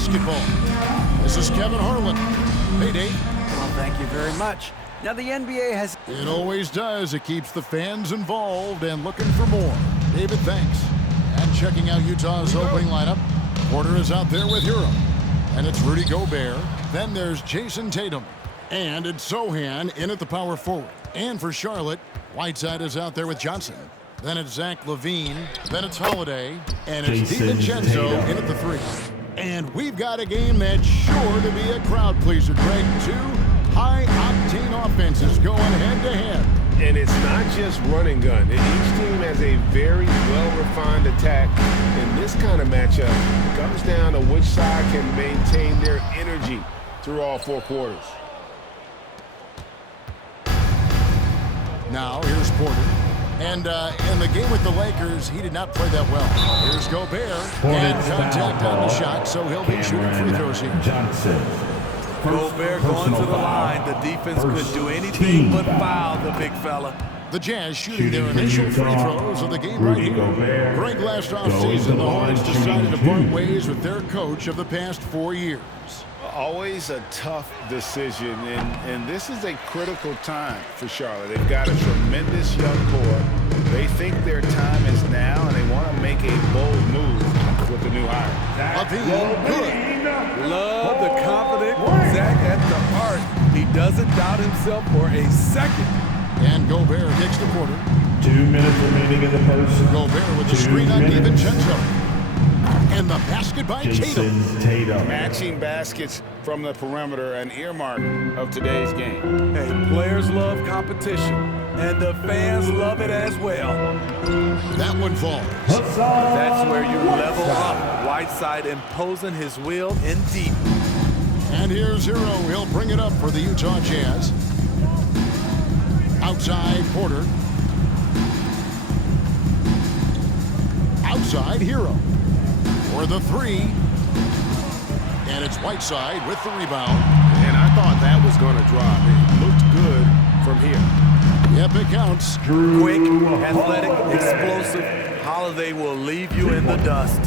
basketball. This is Kevin Harlan. Hey, Dave. Well, thank you very much. Now, the NBA has... It always does. It keeps the fans involved and looking for more. David, thanks. And checking out Utah's opening lineup, Porter is out there with Hero. And it's Rudy Gobert. Then there's Jason Tatum. And it's Sohan in at the power forward. And for Charlotte, Whiteside is out there with Johnson. Then it's Zach LaVine. Then it's Holiday. And it's DiVincenzo in at the 3. And we've got a game that's sure to be a crowd pleaser, Greg. 2 high-octane offenses going head-to-head. And it's not just run and gun. Each team has a very well-refined attack. And this kind of matchup comes down to which side can maintain their energy through all 4 quarters. Now, here's Porter. And in the game with the Lakers, he did not play that well. Here's Gobert. And contact on the shot, so he'll be shooting free throws here. Johnson. Gobert going to the line. The defense couldn't do anything but foul the big fella. The Jazz shooting their initial free throws of the game right here. Greg, last offseason, the Hornets decided to part ways with their coach of the past 4 years. Always a tough decision, and this is a critical time for Charlotte. They've got a tremendous young core. They think their time is now, and they want to make a bold move with the new hire. Good. Love the confident Zach at the heart. He doesn't doubt himself for a second. And Gobert kicks the Porter. 2 minutes remaining in the first. Gobert with the screen on DiVincenzo. And the basket by Tatum. Matching baskets from the perimeter, an earmark of today's game. Hey, players love competition, and the fans love it as well. That one falls. That's where you level up. Whiteside imposing his will in deep. And here's Hero. He'll bring it up for the Utah Jazz. Outside, Porter. Outside, Hero. For the 3. And it's Whiteside with the rebound. And I thought that was going to drop. It looked good from here. Yep, it counts. Quick, athletic, explosive. Holiday will leave you in the dust.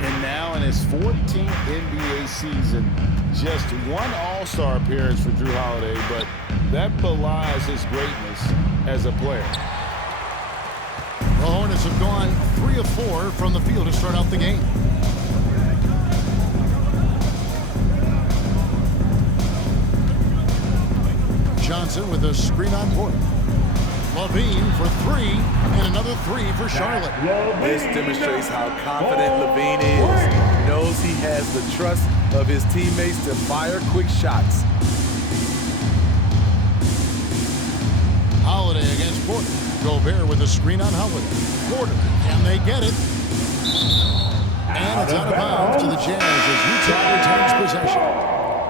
And now in his 14th NBA season, just 1 All-Star appearance for Jrue Holiday, but that belies his greatness as a player. The Hornets have gone 3 of 4 from the field to start out the game. Johnson with a screen on Porter. LaVine for 3, and another 3 for Charlotte. This demonstrates how confident LaVine is. Knows he has the trust of his teammates to fire quick shots. Holiday against Porter. Gobert with a screen on Holiday. Porter, and they get it. And it's out of bounds to the Jazz as Utah retains possession.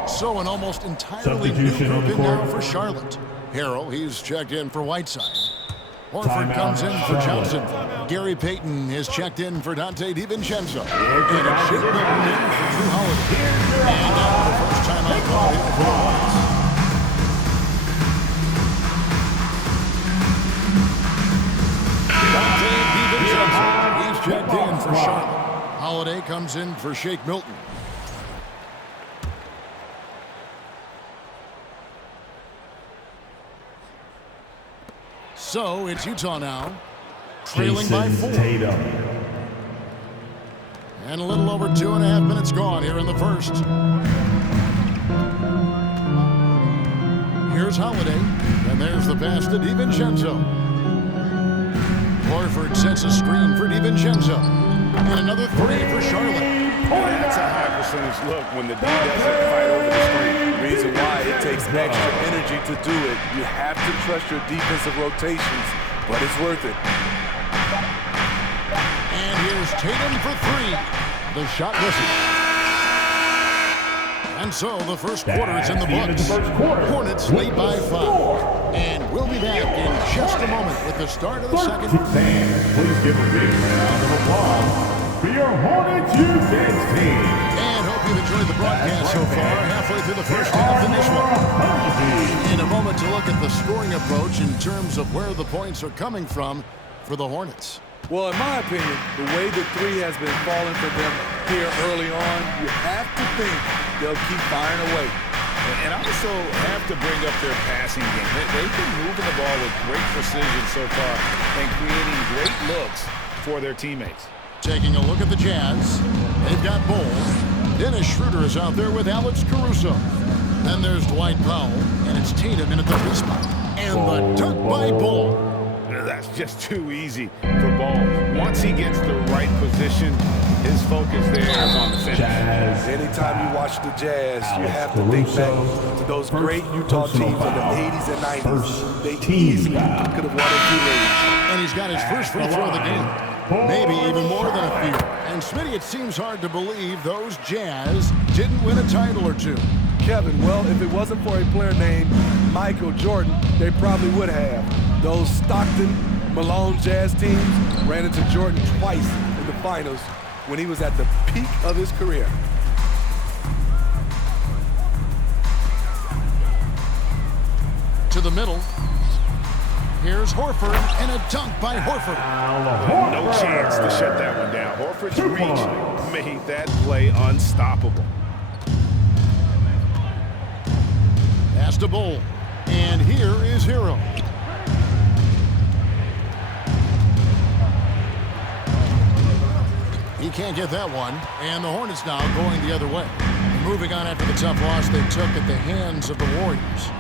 So an almost entirely new group in now for Charlotte. Harrell, he's checked in for Whiteside. Horford comes in for Johnson. Gary Payton is checked in for Donte DiVincenzo. And a Shake Milton in for Jrue Holiday. And now the first time I call here for the Hornets. Donte DiVincenzo, he's checked in for Charlotte. Holiday comes in for Shake Milton. So it's Utah now, trailing by 4. And a little over 2.5 minutes gone here in the first. Here's Holiday, and there's the pass to DiVincenzo. Horford sets a screen for DiVincenzo. And another 3 for Charlotte. That's a high percentage look when the D doesn't fight over the screen. Reason why it takes extra energy to do it. You have to trust your defensive rotations, but it's worth it. And here's Tatum for 3. The shot misses. And so the first quarter is in the books. Hornets lead by 5. And we'll be back in just a moment with the start of the second. Fans, please give a big round of applause for your Hornets Utah team. And hope you've enjoyed the broadcast so far, halfway through the first half in this one. In a moment to look at the scoring approach in terms of where the points are coming from for the Hornets. Well, in my opinion, the way the 3 has been falling for them here early on, you have to think they'll keep firing away. And I also have to bring up their passing game. They've been moving the ball with great precision so far and creating great looks for their teammates. Taking a look at the Jazz, they've got Bull. Dennis Schroeder is out there with Alex Caruso. Then there's Dwight Powell, and it's Tatum in at the 3 spot. And the dunk by Bull. That's just too easy for Ball. Once he gets the right position, his focus there is on the finish. Anytime you watch the Jazz, you have to think back to those great Utah teams in the 80s and 90s. They easily could have won a few games. And he's got his first free throw of the game. Maybe even more than a few. And Smitty, it seems hard to believe those Jazz didn't win a title or two. Kevin, well, if it wasn't for a player named Michael Jordan, they probably would have. Those Stockton, Malone Jazz teams ran into Jordan twice in the finals when he was at the peak of his career. To the middle. Here's Horford, and a dunk by Horford. No chance to shut that one down. Horford's reach made that play unstoppable. Pass to Bull. And here is Hero. He can't get that one. And the Hornets now going the other way. Moving on after the tough loss they took at the hands of the Warriors.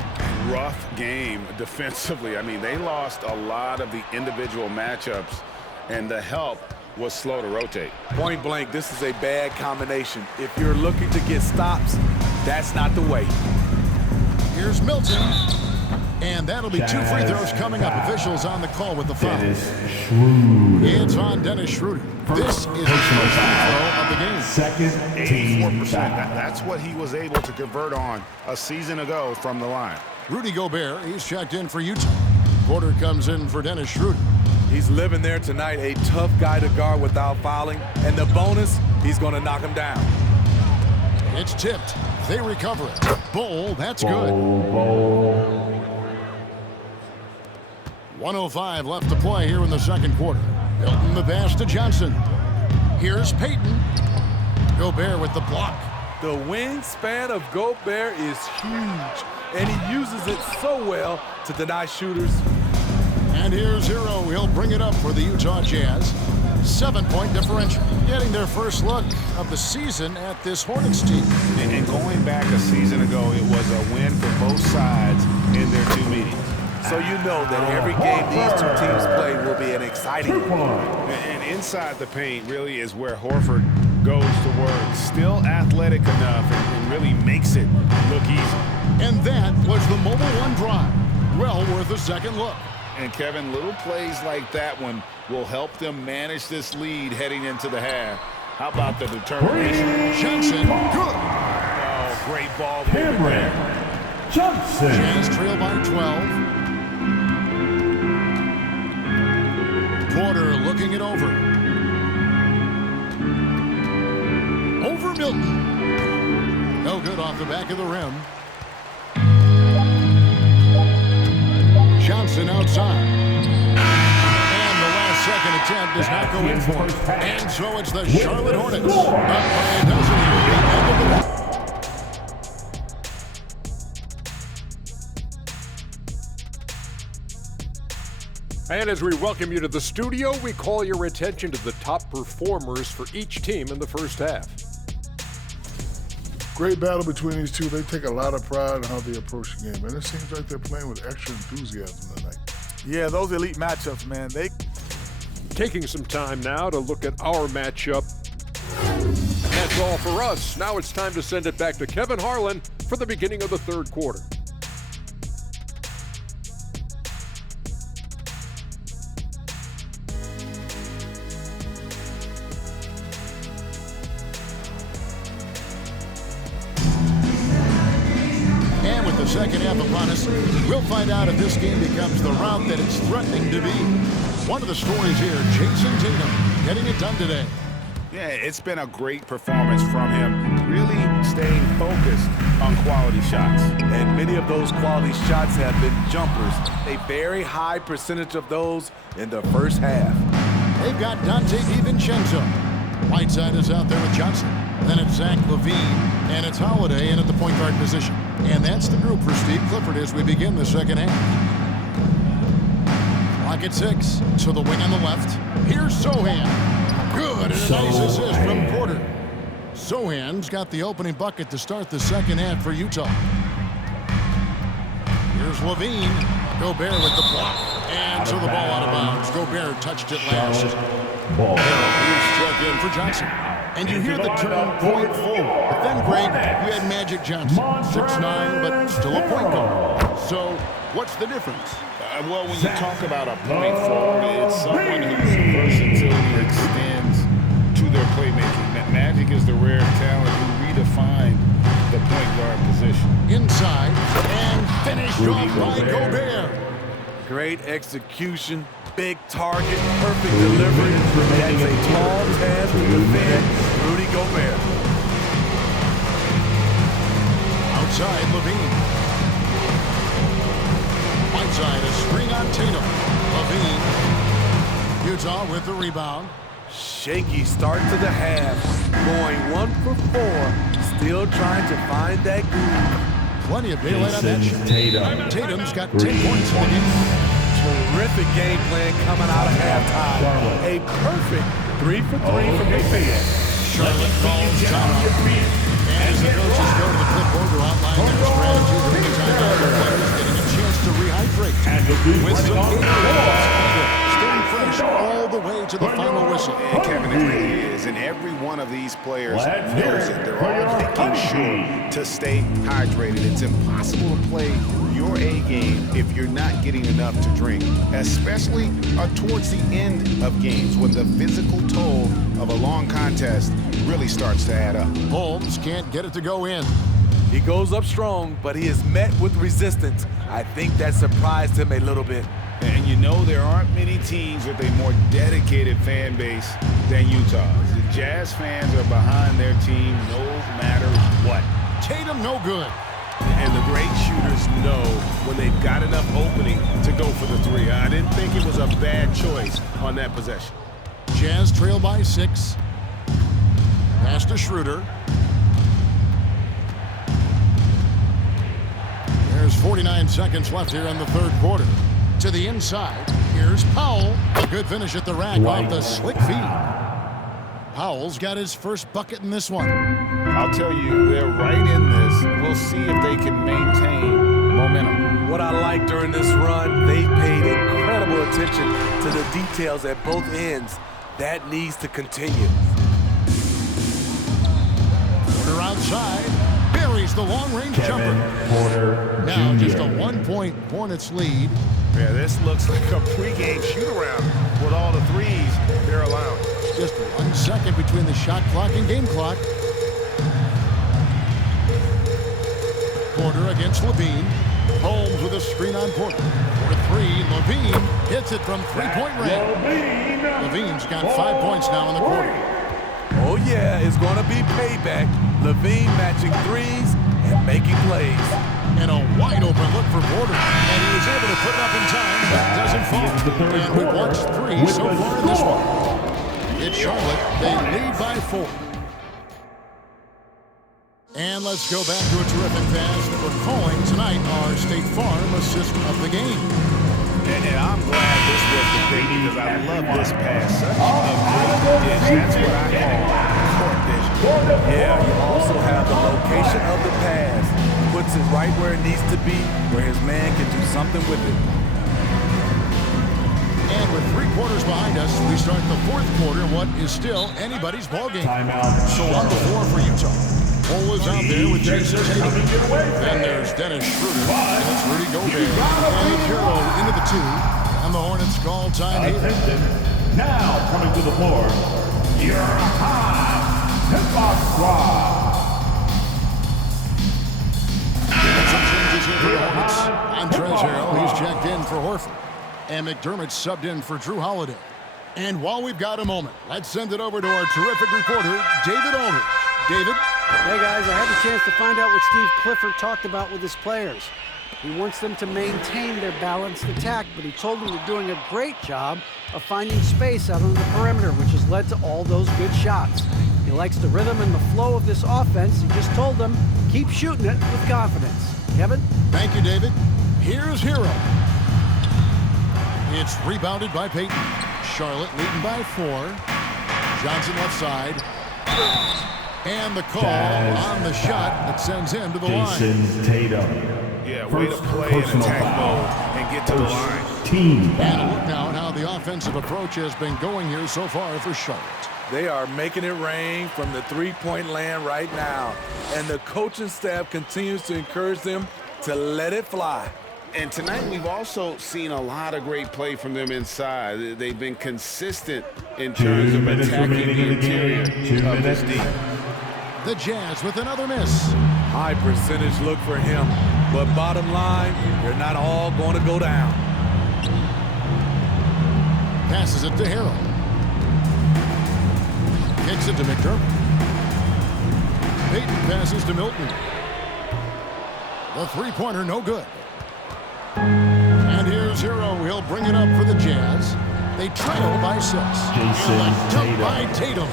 Rough game defensively. I mean, they lost a lot of the individual matchups, and the help was slow to rotate. Point blank, this is a bad combination. If you're looking to get stops, that's not the way. Here's Milton. And that'll be 2 free throws coming up. Officials on the call with the foul. It's on Dennis Schroeder. This is his first free throw of the game. Second team 84%. That's what he was able to convert on a season ago from the line. Rudy Gobert, he's checked in for Utah. Porter comes in for Dennis Schroeder. He's living there tonight, a tough guy to guard without fouling. And the bonus, he's going to knock him down. It's tipped. They recover it. Bull, that's good. 1:05 left to play here in the second quarter. Milton the pass to Johnson. Here's Payton. Gobert with the block. The wingspan of Gobert is huge, and he uses it so well to deny shooters. And here's Hero. He'll bring it up for the Utah Jazz. 7-point differential. Getting their first look of the season at this Hornets team. And going back a season ago, it was a win for both sides in their 2 meetings. So you know that every game these 2 teams play will be an exciting one. And inside the paint really is where Horford goes to work. Still athletic enough and really makes it look easy. And that was the Mobile One drive. Well worth a second look. And Kevin, little plays like that one will help them manage this lead heading into the half. How about the determination? Johnson, good. Oh, great ball. Cameron Johnson. Jazz trail by 12. Porter looking it over. Over Milton. No good off the back of the rim. Johnson outside. And the last second attempt does not go in for it. And so it's the Charlotte Hornets. Up by a dozen here at the end of the half. And as we welcome you to the studio, we call your attention to the top performers for each team in the first half. Great battle between these two. They take a lot of pride in how they approach the game, and it seems like they're playing with extra enthusiasm tonight. Yeah, those elite matchups, man. Taking some time now to look at our matchup. And that's all for us. Now it's time to send it back to Kevin Harlan for the beginning of the third quarter. Second half upon us. We'll find out if this game becomes the route that it's threatening to be. One of the stories here, Jason Tatum getting it done today. Yeah, it's been a great performance from him. Really staying focused on quality shots. And many of those quality shots have been jumpers. A very high percentage of those in the first half. They've got Dante DiVincenzo. Whiteside is out there with Johnson. Then it's Zach LaVine, and it's Holiday in at the point guard position. And that's the group for Steve Clifford as we begin the second half. Clock at 6, so the wing on the left. Here's Sochan. Good, and a nice assist from Porter. Sochan's got the opening bucket to start the second half for Utah. Here's LaVine. Gobert with the block. And so the ball out of bounds. Gobert touched it last. Here's struck in for Johnson. And you hear the term point forward. But then, Greg, you had Magic Johnson. 6'9", but still a point guard. So what's the difference? Well, when you talk about a point forward, it's someone whose versatility extends to their playmaking. Magic is the rare talent who redefined the point guard position. Inside and finished off by Gobert. Great execution, big target, perfect delivery. That's a tall task to defend Rudy Gobert. Outside, LaVine. Whiteside, a screen on Tatum. LaVine. Utah with the rebound. Shaky start to the half, going 1 for 4, still trying to find that groove. Plenty of daylight on that shot. Tatum's got 10 points in the game. Terrific game plan coming out of halftime. A perfect 3 for 3 from the field. Charlotte calls timeout. And as the coaches go to the clipboard to outline their strategy during the timeout, the players getting a chance to rehydrate with some staying fresh all the way to the final whistle. And Kevin, it really is. And every one of these players knows it. They're all making sure to stay hydrated. It's impossible to play your A game if you're not getting enough to drink, especially towards the end of games when the physical toll of a long contest really starts to add up. Holmes can't get it to go in. He goes up strong, but he is met with resistance. I think that surprised him a little bit. And you know there aren't many teams with a more dedicated fan base than Utah's. The Jazz fans are behind their team no matter what. Tatum no good. And the great shooters know when they've got enough opening to go for the three. I didn't think it was a bad choice on that possession. Jazz trail by 6. Pass to Schroeder. There's 49 seconds left here in the third quarter. To the inside, here's Powell. A good finish at the rack off the slick feed. Powell's got his first bucket in this one. I'll tell you, they're right in this. We'll see if they can maintain momentum. What I like during this run, they paid incredible attention to the details at both ends. That needs to continue. Porter outside, buries the long-range jumper. Now just a 1-point Hornets lead. Yeah, this looks like a pregame shoot-around with all the threes they're allowing. Just 1 second between the shot clock and game clock. Porter against LaVine. Holmes with a screen on Porter. For 3, LaVine hits it from three-point range. LaVine's got 5 points now in the quarter. Oh yeah, it's going to be payback. LaVine matching threes and making plays. And a wide open look for Porter. And he was able to put it up in time, but doesn't fall. And we've watched 3 so far in this one. It's Charlotte. They lead by 4. And let's go back to a terrific pass that we're calling tonight our State Farm assist of the game. And I'm glad this was the big because I love this pass. Such a great dish. That's what I call court vision. Yeah, you also have the location of the pass. Puts it right where it needs to be, where his man can do something with it. And with 3 quarters behind us, we start the fourth quarter in what is still anybody's ballgame. So on the floor for Utah. Cole is out there with Jason Tatum. Then there's Dennis Schroeder. And it's Rudy Gobert. And Lucero into the 2. And the Hornets call time here. Now coming to the floor, your high hip-hop squad. Some changes here for the Hornets. Montrezl Harrell, he's checked in for Horford. And McDermott subbed in for Drew Holiday. And while we've got a moment, let's send it over to our terrific reporter, David Aldridge. David? Hey guys, I had the chance to find out what Steve Clifford talked about with his players. He wants them to maintain their balanced attack, but he told them they're doing a great job of finding space out on the perimeter, which has led to all those good shots. He likes the rhythm and the flow of this offense. He just told them, keep shooting it with confidence. Kevin? Thank you, David. Here's Hero. It's rebounded by Payton. Charlotte leading by 4. Johnson left side. And the call on the shot that sends him to the Jason Tatum. Yeah, way to play in attack mode and get to the line. Team. And a look now at how the offensive approach has been going here so far for Charlotte. They are making it rain from the three-point land right now. And the coaching staff continues to encourage them to let it fly. And tonight we've also seen a lot of great play from them inside. They've been consistent in terms of attacking the interior of this deep. The Jazz with another miss. High percentage look for him. But bottom line, they're not all going to go down. Passes it to Harrell. Kicks it to McDermott. Payton passes to Milton. The three-pointer no good. And here's Hero. He'll bring it up for the Jazz. They trail by 6. Jason Tatum. By Tatum.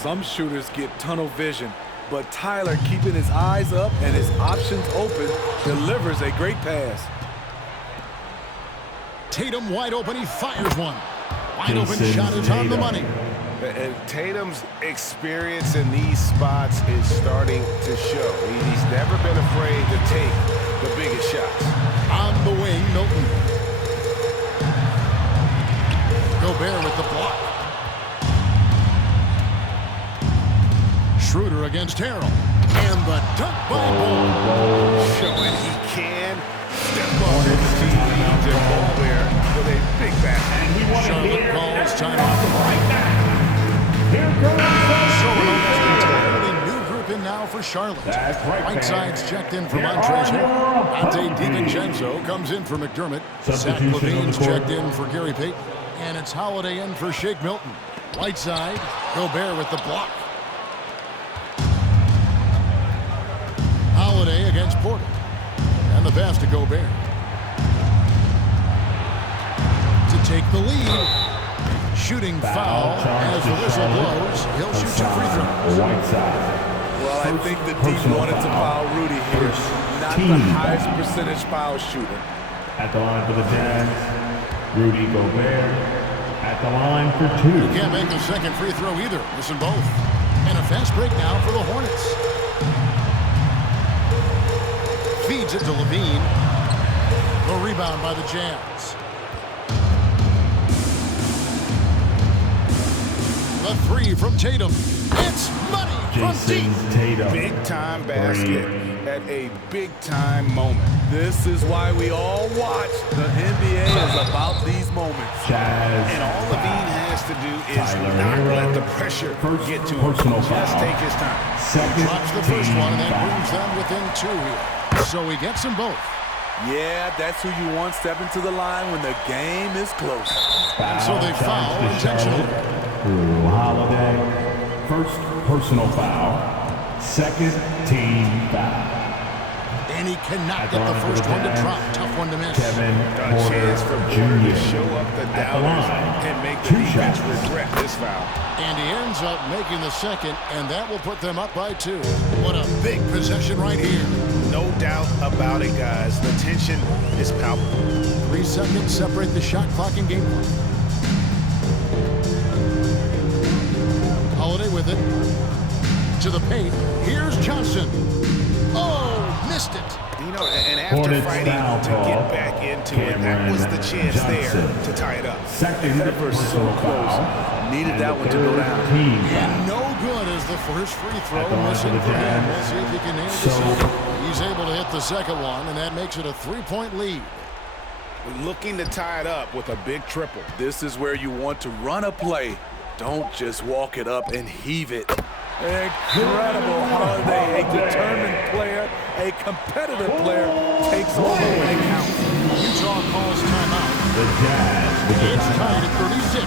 Some shooters get tunnel vision, but Tyler, keeping his eyes up and his options open, delivers a great pass. Tatum wide open. He fires one. Wide open shot is on the money. And Tatum's experience in these spots is starting to show. He's never been afraid to take the biggest shots. On the wing, Milton. Gobert with the block. Schroeder against Harrell. And the dunk by Ball. Showing he can step up in the team leads and Gobert with a big basket. Charlotte calls timeout right now. Here comes So an entirely new group in now for Charlotte. Whiteside's checked in for Montrezl Harrell. Dante DiVincenzo comes in for McDermott. Zach LaVine's checked in for Gary Payton. And it's Holiday in for Shake Milton. Whiteside, Gobert with the block. Holiday against Porter. And the pass to Gobert. To take the lead. Shooting foul as the whistle blows. He'll shoot 2 free throws. Well, I think the team wanted to foul Rudy here, not the highest percentage foul shooter. At the line for the Jazz, Rudy Gobert. At the line for 2. You can't make a second free throw either. Listen both. And a fast break now for the Hornets. Feeds it to LaVine. The rebound by the Jazz. The 3 from Tatum. It's money from deep. Tatum. Big-time basket at a big-time moment. This is why we all watch. The NBA is about these moments. Jazz. And all LaVine has to do is Tyler not Hero. let the pressure get to him. Personal Just foul. take his time. Second Drops the first team one, and that foul. brings them within 2 here. So he gets them both. Yeah, that's who you want stepping to the line when the game is close. And so they foul intentionally. Holiday. First personal foul. Second team foul. And he cannot get the first one to drop. Tough one to miss. Kevin A chance for Porter Porter to Jr. show up the At the doubters line. and make the 2 defense shots. regret this foul. And he ends up making the second, and that will put them up by 2. What a big possession right here. No doubt about it, guys. The tension is palpable. 3 seconds separate the shot clock and game clock. Holiday with it. To the paint. Here's Johnson. Oh, missed it. You know, and after Hornets fighting foul to call. get back into it, that was the chance there Johnson. to tie it up. Second Ever so personal close. foul. Needed And that the one to go third down. Team And foul. no good as the first free throw At the line missing for the for him. Jazz. We'll see if he can nail the So- second. He's able to hit the second one, and that makes it a 3-point lead. Looking to tie it up with a big triple. This is where you want to run a play. Don't just walk it up and heave it. Incredible Holiday, a determined player, a competitive player, takes over when it counts. Utah calls timeout. The Jazz with the It's timeout. tied at 36.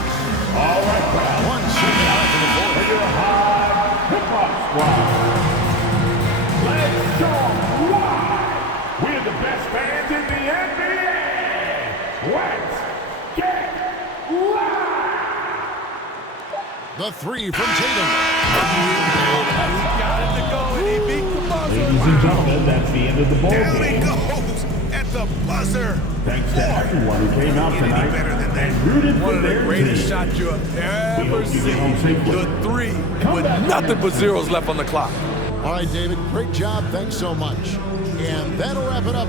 All right, crowd. 1 second left in the For fourth. your high hip-hop squad. Let's show 'em why we're the best fans in the NBA. Let's get live. The three from Tatum. He got it to go, and he beat the buzzer. Ladies and gentlemen, that's the end of the ball Down he game. goes at the buzzer. Thanks to everyone who came out tonight and rooted for One of the their greatest team. shots you have ever hope you get home seen. safely. The three with nothing but zeros left on the clock. All right, David, great job. Thanks so much. And that'll wrap it up